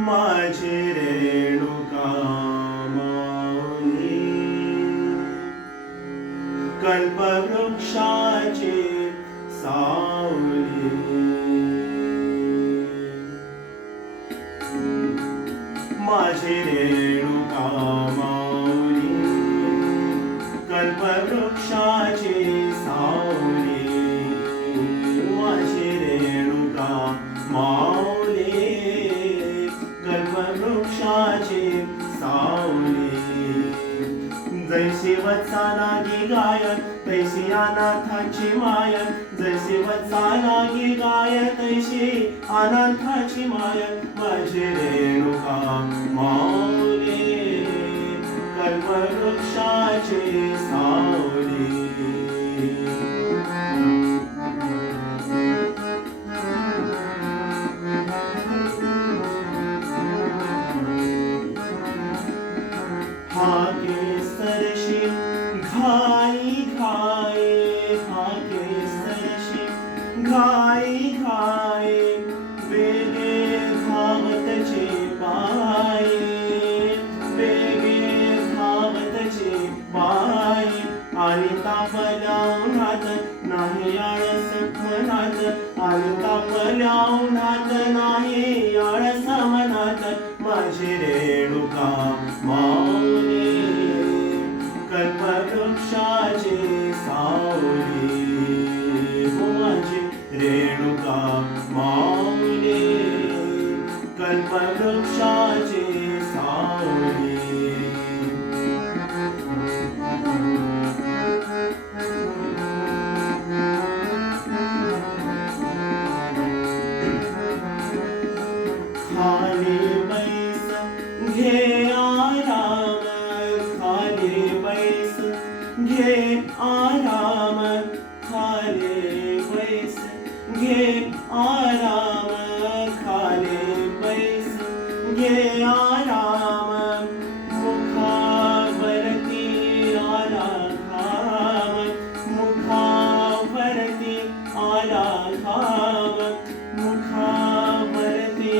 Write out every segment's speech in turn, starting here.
माझी रेणुका माऊली कल्पवृक्षाची सावली माझी रेणुका माऊली कल्पवृक्षाची सावली माझी रेणुका माऊली कल्पवृक्षाची सावली जैसी वत्सा लागी गायन तैसी अनाथाची मायन जैसी वत्सा लागी गायन तैसी अनाथाची मायन माझी रेणुका माऊली कल्पवृक्षाची सावली हाके सरशी घाई घाई हाके सरशी घाई घाई वेगे धावतचे पायी वेगे धावतचे पायी आणि तापल्या उन्हात नाही आळस मनात आणि तापल्या उन्हात नाही आळस मनात माझी रेणुका माऊली कल्पवृक्षाची सावली माझी रेणुका माऊली कल्पवृक्षाची सावली खाली बैस घे आराम खाली बैस घे आराम खाली बैस घे आराम खाली बैस घे आराम मुखावरती आला घाम मुखावरती आला घाम मुखावरती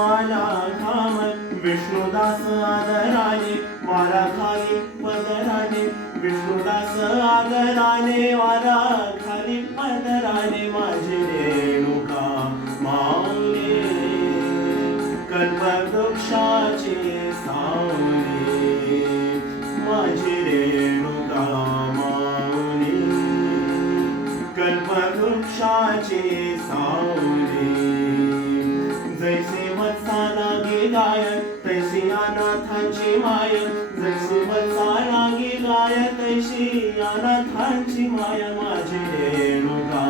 आला घाम विष्णुदास आदराने वारा खाली पदराने विष्णुदास आदराने वारा खाली पदराने माझी रेणुका माऊली कल्पवृक्षाची सावली माझी रेणुका माऊली कल्पवृक्षाची सावली जैसे वत्सा लागी गायन तैसी अनाथांची मायन जैसे वत्सा लागी गायन तैसी अनाथांची माया माझी रेणुका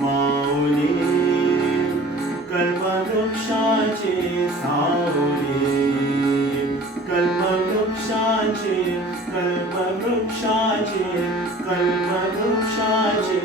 माऊली कल्पवृक्षाची सावली कल्पवृक्षाची कल्पवृक्षाची कल्पवृक्षाची